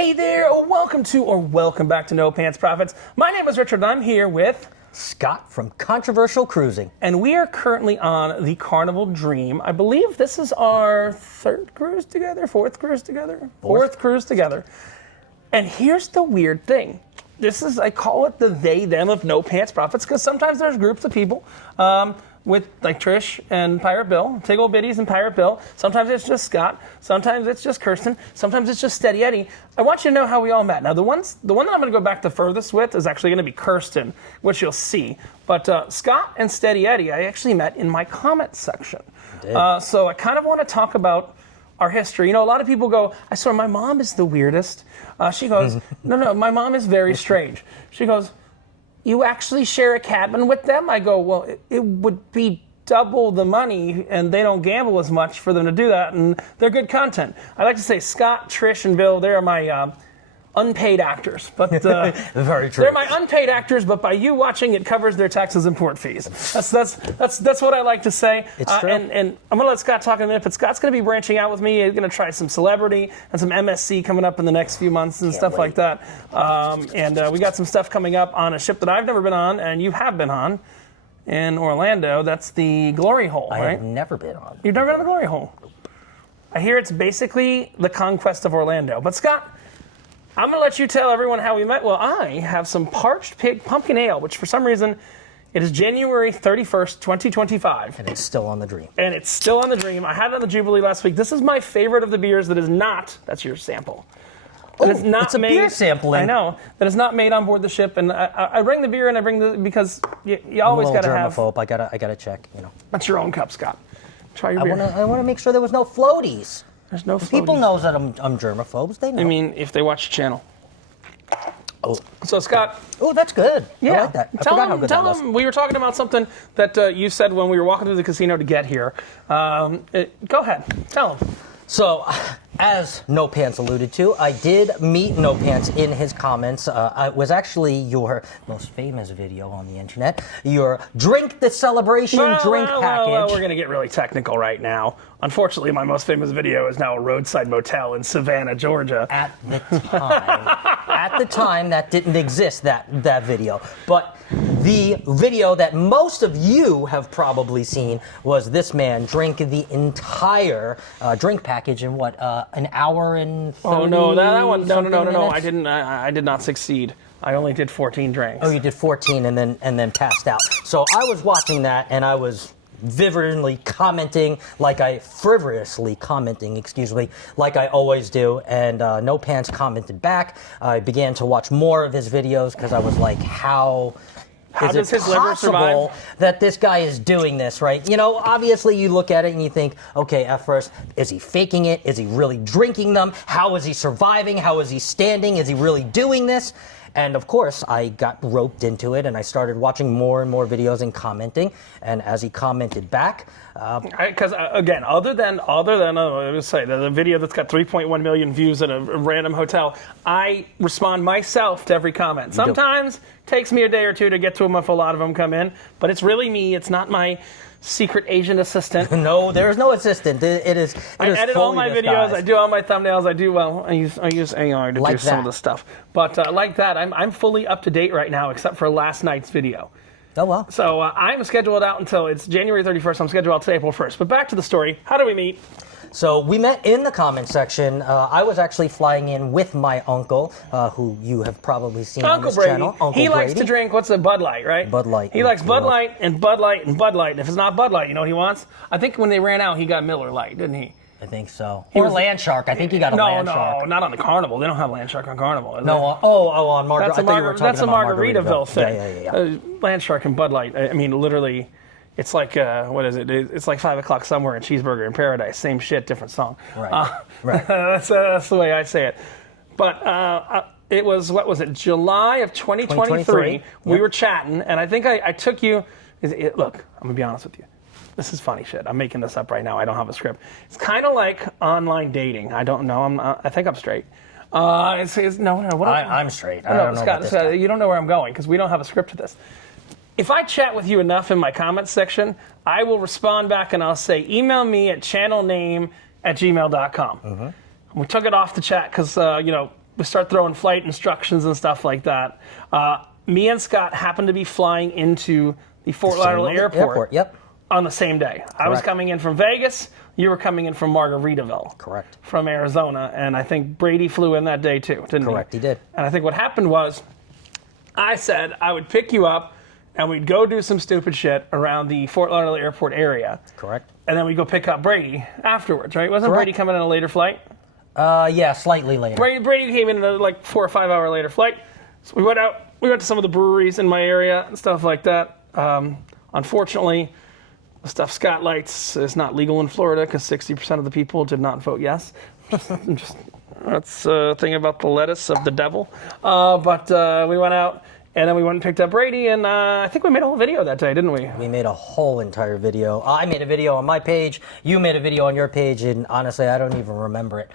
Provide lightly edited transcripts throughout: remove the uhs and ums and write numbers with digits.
Hey there, welcome back to No Pants Profits. My name is Richard, and I'm here with Scott from Controversial Cruising. And we are currently on the Carnival Dream. I believe this is our fourth cruise together. And here's the weird thing. I call it the they, them of No Pants Profits, because sometimes there's groups of people with like Trish and Pirate Bill, Tig Old Biddies and Pirate Bill. Sometimes it's just Scott. Sometimes it's just Kirsten. Sometimes it's just Steady Eddie. I want you to know how we all met. Now, the one that I'm going to go back the furthest with is actually going to be Kirsten, which you'll see. But Scott and Steady Eddie, I actually met in my comments section. So I kind of want to talk about our history. You know, a lot of people go, I swear my mom is the weirdest. She goes, no, my mom is very strange. She goes, you actually share a cabin with them? I go, well, it would be double the money, and they don't gamble as much for them to do that, and they're good content. I like to say Scott, Trish, and Bill, they're my unpaid actors. But very true. They're my unpaid actors, but by you watching, it covers their taxes and port fees. That's what I like to say. It's true. And I'm going to let Scott talk in a minute, but Scott's going to be branching out with me. He's going to try some celebrity and some MSC coming up in the next few months and stuff like that. And we got some stuff coming up on a ship that I've never been on, and you have been on in Orlando. That's the Glory Hole, right? I have never been on. You've never been on the Glory Hole? I hear it's basically the conquest of Orlando. But Scott, I'm going to let you tell everyone how we met. Well, I have some parched pig pumpkin ale, which for some reason, it is January 31st, 2025. And it's still on the Dream. And it's still on the Dream. I had it on the Jubilee last week. This is my favorite of the beers that is not, that's your sample. It's a beer sampling. I know. That is not made on board the ship. And I bring the beer and I bring the, because you always got to have. I'm a little germaphobe. I gotta check, you know. That's your own cup, Scott. Try your beer. I want to make sure there was no floaties. There's no floaties. People knows that I'm germaphobes. They know. I mean, if they watch the channel. Oh. So, Scott. Oh, that's good. Yeah. I like that. I forgot how good that was. Tell them, we were talking about something that you said when we were walking through the casino to get here. Go ahead. Tell them. So, as No Pants alluded to, I did meet No Pants in his comments. It was actually your most famous video on the internet, your Drink the Celebration drink package. We're going to get really technical right now. Unfortunately, my most famous video is now a roadside motel in Savannah, Georgia. At the time, that didn't exist, that video. But the video that most of you have probably seen was this man drink the entire drink package in an hour and 30 Oh no, that one, no, minutes? I did not succeed. I only did 14 drinks. Oh, you did 14 and then passed out. So I was watching that and I was frivolously commenting like I always do, and No Pants commented back. I began to watch more of his videos because I was like, how does his liver survive? That this guy is doing this, right? You know, obviously you look at it and you think, okay, at first, is he faking it? Is he really drinking them? How is he surviving? How is he standing? Is he really doing this? And of course, I got roped into it and I started watching more and more videos and commenting. And as he commented back, because again, other than I would say the video that's got 3.1 million views at a random hotel, I respond myself to every comment. Sometimes it takes me a day or two to get to them if a lot of them come in, but it's really me. It's not my secret Asian assistant. No, there's no assistant. It is. I edit all my videos. I do all my thumbnails. I use AI to do some of the stuff. But like that, I'm fully up to date right now, except for last night's video. Oh, well. So I'm scheduled out until it's January 31st. I'm scheduled out to April 1st. But back to the story. How do we meet? So we met in the comment section. I was actually flying in with my uncle, who you have probably seen on this channel. Uncle Brady. He likes to drink, what's a Bud Light, right? Bud Light. He likes Bud Light and Bud Light and Bud Light. And if it's not Bud Light, you know what he wants? I think when they ran out, he got Miller Lite, didn't he? I think so. Or Land Shark. I think he got a Land Shark. No, not on the Carnival. They don't have Land Shark on Carnival. On Margaritaville. That's a Margaritaville thing. Yeah. Land Shark and Bud Light. I mean, literally, it's like, what is it? It's like 5 o'clock somewhere in Cheeseburger in Paradise. Same shit, different song. Right. That's the way I say it. But it was, what was it, July of 2023. We were chatting, and I think I took you, look, I'm going to be honest with you. This is funny shit. I'm making this up right now. I don't have a script. It's kind of like online dating. I don't know. I think I'm straight. I'm straight. I don't know Scott, about this. you don't know where I'm going because we don't have a script to this. If I chat with you enough in my comments section, I will respond back and I'll say, email me at channelname@gmail.com. We took it off the chat because, we start throwing flight instructions and stuff like that. Me and Scott happened to be flying into the Fort Lauderdale Airport Yep. on the same day. I was coming in from Vegas. You were coming in from Margaritaville. Correct. From Arizona. And I think Brady flew in that day too, didn't he? Correct, he did. And I think what happened was I said I would pick you up and we'd go do some stupid shit around the Fort Lauderdale Airport area. Correct. And then we'd go pick up Brady afterwards, right? Wasn't Correct. Brady coming in a later flight? Yeah, slightly later. Brady came in a like 4 or 5 hour later flight. So we went out. We went to some of the breweries in my area and stuff like that. Unfortunately, the stuff Scott likes is not legal in Florida because 60% of the people did not vote yes. That's a thing about the lettuce of the devil. But we went out and then we went and picked up Brady, and I think we made a whole video that day, didn't we? We made a whole entire video. I made a video on my page. You made a video on your page, and honestly, I don't even remember it.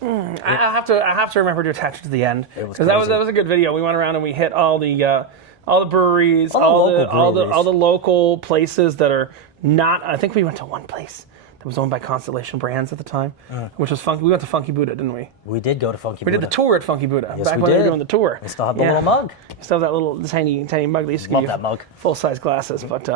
I have to remember to attach it to the end because was that crazy. was a good video. We went around and we hit all the breweries, All the local breweries. all the local places that are not. I think we went to one place that was owned by Constellation Brands at the time, which was funky. We went to Funky Buddha, didn't we? We did go to Funky We Buddha. did the tour at Funky Buddha Yes, back we when we did. were doing the tour. We still have the little mug. Still have that little tiny mug that used to Love give you that mug. full size glasses, but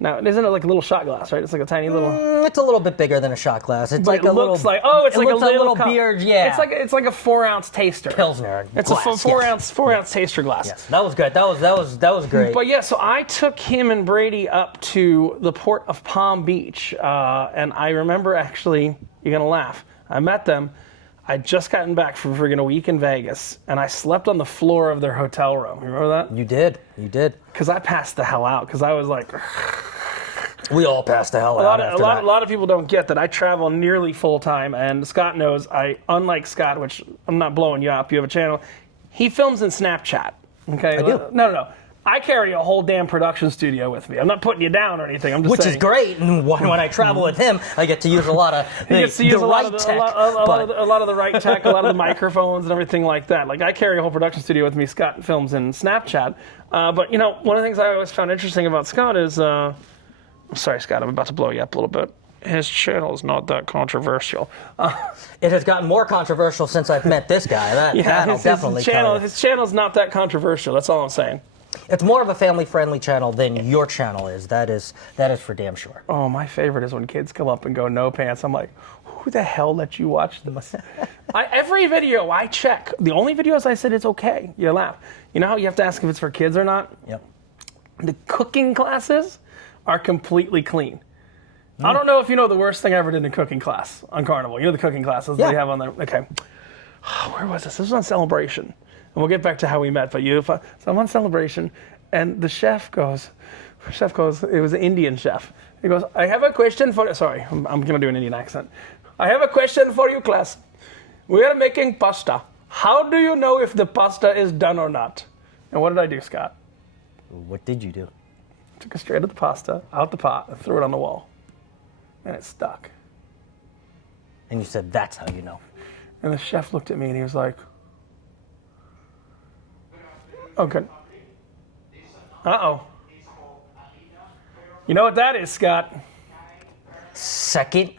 now isn't it like a little shot glass, right? It's like a tiny little. It's a little bit bigger than a shot glass. It's But like it a looks little. like it's it like looks a little beer. Yeah. It's like a 4 ounce taster. Pilsner. It's glass, a four yes. ounce taster glass. Yes, that was good. That was great. But yeah, so I took him and Brady up to the port of Palm Beach, and I remember actually, you're gonna laugh. I met them. I'd just gotten back from friggin' a week in Vegas, and I slept on the floor of their hotel room. You remember that? You did. Because I passed the hell out. Because I was like, We all passed the hell out after that. a lot of people don't get that I travel nearly full time, and Scott knows. Unlike Scott, which I'm not blowing you up. You have a channel. He films in Snapchat. Okay. I do. No. I carry a whole damn production studio with me. I'm not putting you down or anything. I'm just Which saying. is great. And when I travel with him, I get to use a lot of He gets to use a lot of tech. a lot of the right tech, a lot of the microphones and everything like that. Like I carry a whole production studio with me. Scott films in Snapchat. But you know, one of the things I always found interesting about Scott is, I'm sorry, Scott, I'm about to blow you up a little bit. His channel is not that controversial. It has gotten more controversial since I've met this guy. That'll definitely tell you. His channel's not that controversial. That's all I'm saying. It's more of a family-friendly channel than your channel is. That is for damn sure. Oh, my favorite is when kids come up and go no pants. I'm like, who the hell let you watch this? Every video I check, the only videos I said it's okay, you laugh. You know how you have to ask if it's for kids or not? Yep. The cooking classes are completely clean. I don't know if you know the worst thing I ever did in a cooking class on Carnival. You know the cooking classes Yeah. they have on there? Okay. Where was this? This was on Celebration. And we'll get back to how we met. But so I'm on Celebration, and the chef goes, it was an Indian chef. He goes, I have a question for you. Sorry, I'm going to do an Indian accent. I have a question for you, class. We are making pasta. How do you know if the pasta is done or not? And what did I do, Scott? What did you do? Took a straight of the pasta out the pot and threw it on the wall. And it stuck. And you said, that's how you know. And the chef looked at me and he was like, oh, good. Uh-oh. You know what that is, Scott? Second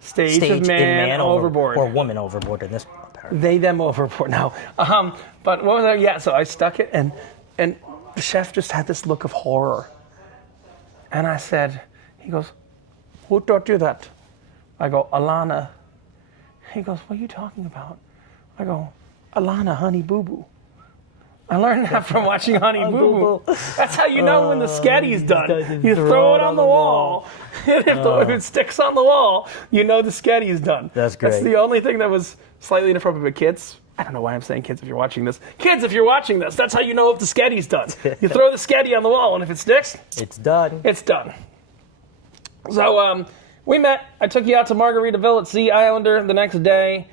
Stage stage of in man overboard. or woman overboard in this. Apparently. They, them overboard. No. But what was that? Yeah, so I stuck it, and the chef just had this look of horror. And I said, he goes, who taught you that? I go, Alana. He goes, what are you talking about? I go, Alana, Honey Boo Boo. I learned that from watching Honey Boo Boo. That's how you know when the sketty's done. You throw it on the wall. And if it sticks on the wall, you know the sketty's done. That's great. That's the only thing that was slightly inappropriate. But kids, I don't know why I'm saying kids if you're watching this. Kids, if you're watching this, that's how you know if the sketty's done. You throw the sketty on the wall, and if it sticks, It's done. it's done. So we met. I took you out to Margaritaville at Sea Islander the next day.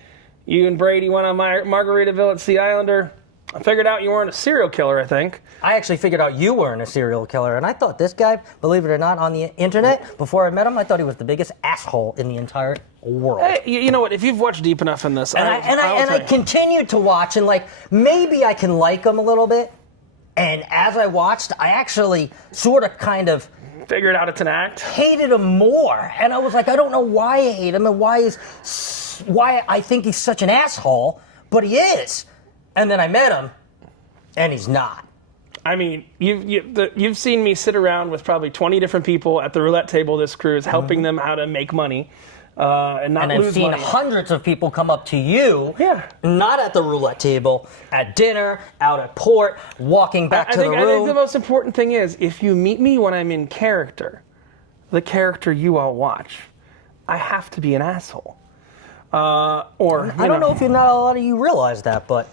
You and Brady went on Margaritaville at Sea Islander. I figured out you weren't a serial killer, I think. I actually figured out you weren't a serial killer, and I thought this guy, believe it or not, on the internet, before I met him, I thought he was the biggest asshole in the entire world. Hey, you know what? If you've watched deep enough in this, And I continued to watch, and like maybe I can like him a little bit. And as I watched, I actually sort of kind of figured out it's an act. hated him more. And I was like, I don't know why I hate him and why I think he's such an asshole, but he is. And then I met him, and he's not. I mean, you've seen me sit around with probably 20 different people at the roulette table this cruise, helping them how to make money and not And I've lose seen money. hundreds of people come up to you, Yeah. not at the roulette table, at dinner, out at port, walking back to the I think room. the most important thing is if you meet me when I'm in character, the character you all watch, I have to be an asshole. Or I don't know if not a lot of you realize that, but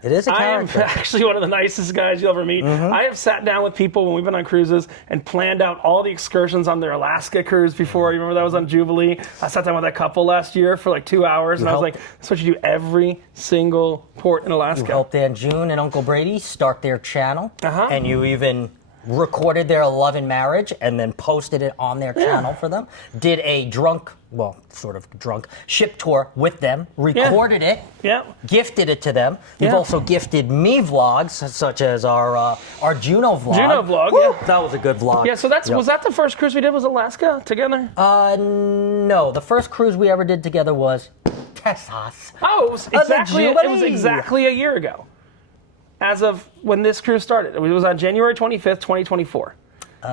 it is a I am character. actually one of the nicest guys you'll ever meet. I have sat down with people when we've been on cruises and planned out all the excursions on their Alaska cruise before. You remember that was on Jubilee? I sat down with that couple last year for like 2 hours, and I was like, that's what you do every single port in Alaska. Helped Aunt June and Uncle Brady start their channel, Uh-huh. and you even recorded their love and marriage and then posted it on their channel for them. Did a drunk, well, sort of drunk, ship tour with them, recorded it, Yeah. gifted it to them. You've Yeah. also gifted me vlogs, such as our Juno vlog. Juno vlog, Woo! yeah. That was a good vlog. Yeah, so was that the first cruise we did was Alaska together? No, the first cruise we ever did together was Texas. Oh, it was Jubilee. exactly a year ago. As of when this cruise started. It was on January 25th, 2024.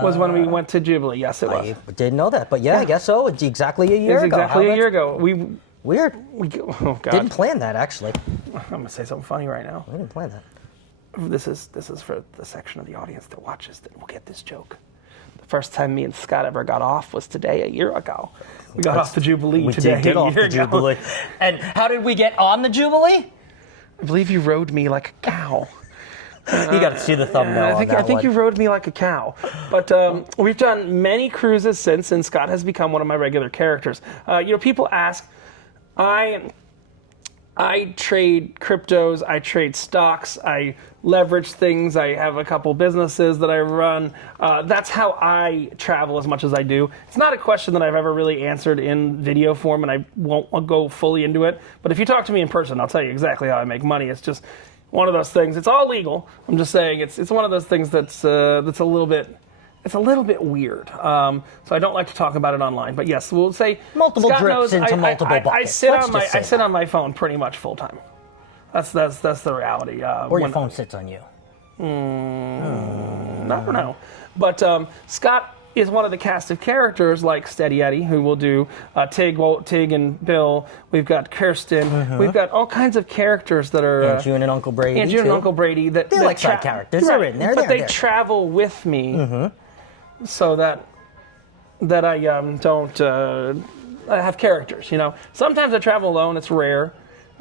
Was when we went to Jubilee. Yes, it was. I didn't know that, but yeah, I guess so. It's exactly a year It's ago. exactly How a year that's ago. Weird. Oh God. Didn't plan that, actually. I'm gonna say something funny right now. We didn't plan that. This is for the section of the audience that watches that will get this joke. The first time me and Scott ever got off was today, a year ago. We got off the Jubilee We today, did get a off year the ago. Jubilee. And how did we get on the Jubilee? I believe you rode me like a cow. You got to see the thumbnail I on think that one. you rode me like a cow. But we've done many cruises since, and Scott has become one of my regular characters. People ask, I trade cryptos, I trade stocks, I leverage things, I have a couple businesses that I run. That's how I travel as much as I do. It's not a question that I've ever really answered in video form, and I won't go fully into it. But if you talk to me in person, I'll tell you exactly how I make money. It's just one of those things. It's all legal. I'm just saying it's one of those things that's a little bit weird. So I don't like to talk about it online. But yes, we'll say Multiple Scott drips knows into multiple buckets. I sit Let's on my just say I sit that. on my phone pretty much full time. That's the reality. Or your phone sits on you. I don't know. But Scott is one of the cast of characters like Steady Eddie, who will do Tig and Bill. We've got Kirsten. We've got all kinds of characters that are Aunt June and Uncle Brady. Aunt June and too. Uncle Brady. They're like side characters. They're in there. But They're they there. travel with me, so that I don't I have characters. Sometimes I travel alone. It's rare.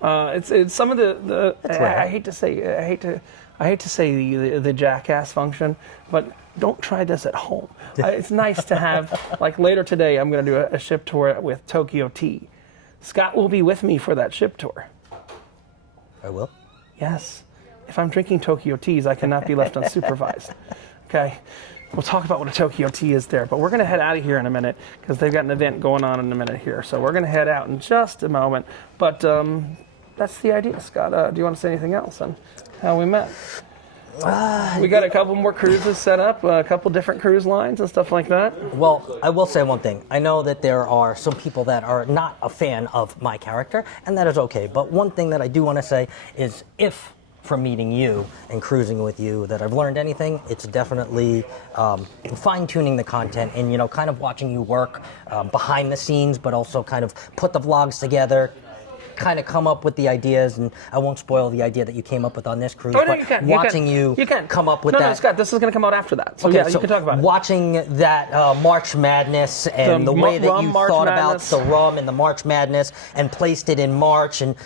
It's some of the rare. I hate to say the jackass function, but don't try this at home. It's nice to have, like later today, I'm going to do a ship tour with Tokyo Tea. Scott will be with me for that ship tour. I will. Yes. If I'm drinking Tokyo Teas, I cannot be left unsupervised. Okay? We'll talk about what a Tokyo Tea is there, but we're going to head out of here in a minute because they've got an event going on in a minute here. So we're going to head out in just a moment. But that's the idea, Scott. Do you want to say anything else on how we met? We got a couple more cruises set up, a couple different cruise lines and stuff like that. Well, I will say one thing. I know that there are some people that are not a fan of my character, and that is okay. But one thing that I do want to say is if from meeting you and cruising with you that I've learned anything, it's definitely fine-tuning the content and, kind of watching you work behind the scenes, but also kind of put the vlogs together, kind of come up with the ideas, and I won't spoil the idea that you came up with on this cruise, Oh, no, but you can. watching you can. come up with no, that. No, Scott, this is going to come out after that. So Okay, yeah, you can talk about it. Watching that March Madness and the way that rum you March thought Madness. about the rum and the March Madness and placed it in March, and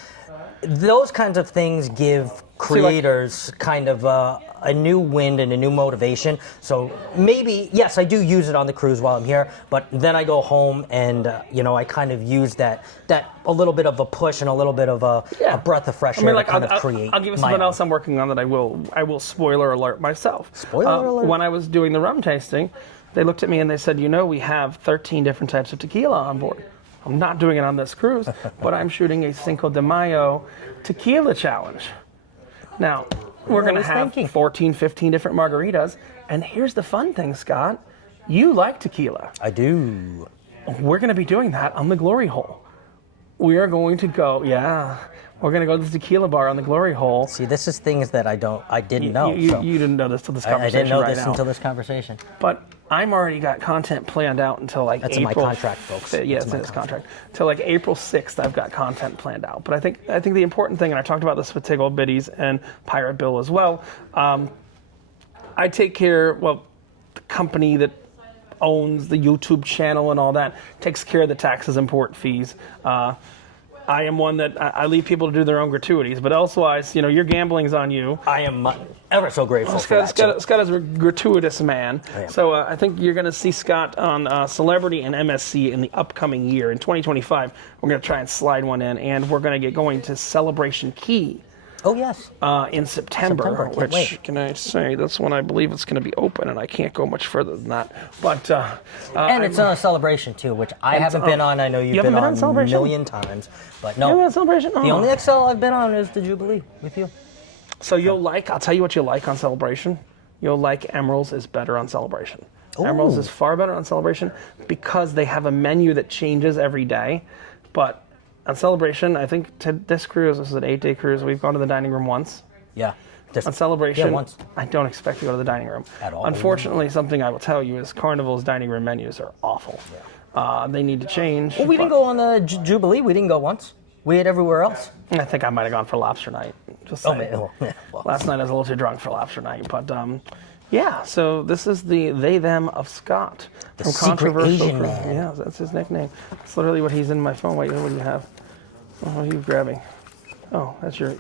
those kinds of things give creators kind of a new wind and a new motivation. So maybe, yes, I do use it on the cruise while I'm here, but then I go home and, I kind of use that a little bit of a push and a little bit of a breath of fresh air to kind of create. I'll give you my something own. else I'm working on that I will spoiler alert myself. Spoiler alert? When I was doing the rum tasting, they looked at me and they said, we have 13 different types of tequila on board. I'm not doing it on this cruise, but I'm shooting a Cinco de Mayo tequila challenge. Now, we're going to have 14, 15 different margaritas. And here's the fun thing, Scott. You like tequila. I do. We're going to be doing that on the Glory Hole. we are going to go. Yeah, we're going to go to the tequila bar on the Glory Hole. See, this is things that I didn't know. You so. didn't know this till this I conversation didn't know right this now. until this conversation. But I'm already got content planned out until like That's April. in my contract, folks. Yeah, That's it's in in my his contract. Till like April 6th, I've got content planned out. But I think the important thing, and I talked about this with Tig Old Biddies and Pirate Bill as well. I take care. Well, the company that owns the YouTube channel and all that takes care of the taxes, import fees. I am one that I leave people to do their own gratuities, but elsewise, your gambling's on you. I am ever so grateful for that. Scott is a gratuitous man. So I think you're going to see Scott on Celebrity and MSC in the upcoming year. In 2025, we're going to try and slide one in, and we're going to get going to Celebration Key Oh, yes. in September, Can't which, wait. can I say, that's when I believe it's going to be open, and I can't go much further than that. But And it's on a celebration, too, which I haven't been on. I know you've been on a Celebration? million times. But You haven't no, had Celebration? the Oh. only XL I've been on is the Jubilee with you. So I'll tell you what you like on Celebration. You'll like Emerald's is better on Celebration. Emerald's is far better on Celebration because they have a menu that changes every day. But on Celebration, I think this cruise, this is an 8-day cruise, we've gone to the dining room once. Yeah. On Celebration, Yeah, once. I don't expect to go to the dining room. At all. Unfortunately, something I will tell you is Carnival's dining room menus are awful. They need to change. Well, we didn't go on the Jubilee. We didn't go once. We ate everywhere else. I think I might have gone for lobster night. Just Oh, saying. man. Well, Last night I was a little too drunk for lobster night, but yeah. So this is the they them of Scott from secret Controversial Asian Crew. man. Yeah, that's his nickname. That's literally what he's in my phone. Wait, what do you have? Oh, what are you grabbing? Oh, that's your.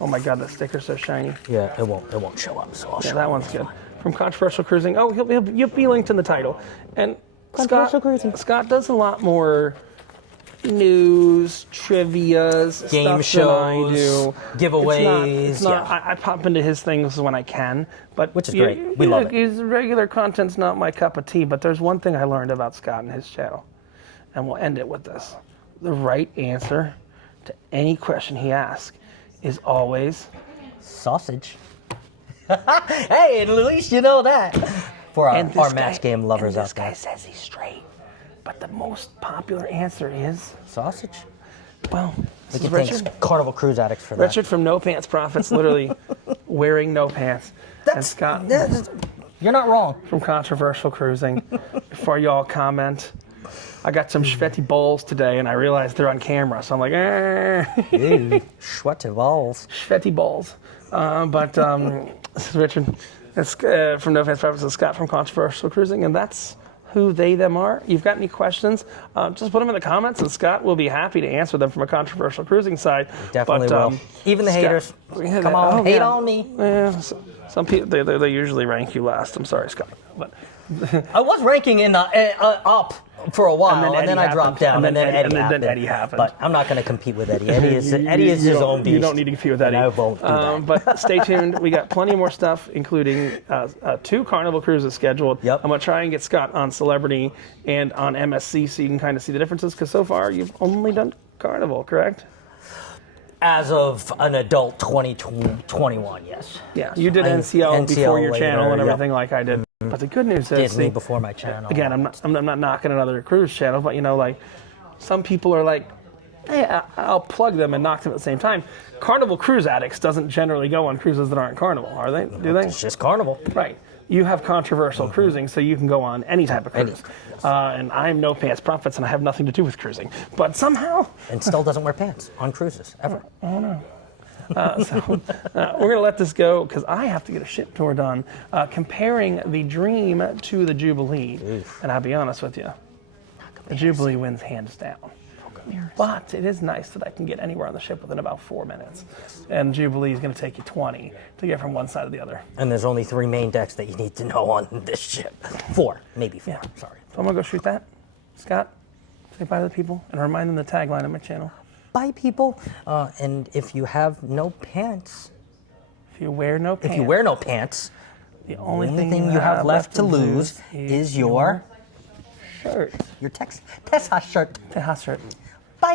Oh my God, that sticker's so shiny. yeah, it won't show up. So I'll Yeah, show that it. one's good. From Controversial Cruising. Oh, you'll be linked in the title. And Controversial Cruising. Scott does a lot more news, trivias, Game stuff than I shows, do. giveaways, It's not, yeah. I pop into his things when I can, but Which is great. We love it. His regular content's not my cup of tea. But there's one thing I learned about Scott and his channel, and we'll end it with this: the right answer to any question he asks is always Sausage. Hey, at least you know that. For And our this match guy- game lovers and out this guy there. says he's straight, but the most popular answer is, Sausage? well, We this is can thank Richard. Carnival Cruise Addicts for that. Richard from No Pants Profits, literally wearing no pants. And Scott You're not wrong. from Controversial Cruising. Before y'all comment, I got some sweaty balls today, and I realized they're on camera, so I'm like, Ew, sweaty balls. sweaty balls. But this is Richard. It's from No Pants Profits. It's Scott from Controversial Cruising, and that's who they them are. You've got any questions? Just put them in the comments, and Scott will be happy to answer them from a Controversial Cruising side. Definitely But, will. Even the Scott- haters. Yeah, Come on, oh, hate yeah. on me. Yeah, some people they usually rank you last. I'm sorry, Scott, but I was ranking in up for a while, and then I Eddie dropped happened. down, and then Eddie then happened. Eddie happened. But I'm not going to compete with Eddie. Eddie is his own beast. You don't need to compete with Eddie. And I won't do that. But stay tuned. We got plenty more stuff, including 2 Carnival cruises scheduled. Yep. I'm going to try and get Scott on Celebrity and on MSC so you can kind of see the differences, because so far you've only done Carnival, correct? As of an adult 2021, yes. Yeah, you did And NCL before your later, channel and yep. everything like I did. But the good news is, Disney see, before my channel. again, I'm not knocking another cruise channel, but like some people are like, hey, I'll plug them and knock them at the same time. Carnival Cruise Addicts doesn't generally go on cruises that aren't Carnival, are they? Do they? It's just Carnival. Right. You have Controversial Cruising, so you can go on any type of cruise. And I'm No Pants Profits, and I have nothing to do with cruising. But somehow, And still doesn't wear pants on cruises, ever. we're going to let this go because I have to get a ship tour done comparing the Dream to the Jubilee. And I'll be honest with you, the Jubilee wins hands down. But it is nice that I can get anywhere on the ship within about 4 minutes. And Jubilee is going to take you 20 to get from one side to the other. And there's only 3 main decks that you need to know on this ship. 4, maybe 4. Yeah. Sorry. So I'm going to go shoot that. Scott, say bye to the people and remind them the tagline of my channel. Bye, people. And if you have no pants, If you wear no pants, if you wear no pants, the only the thing thing you have left to lose is your shirt. Tessa shirt. Tejas shirt. Bye.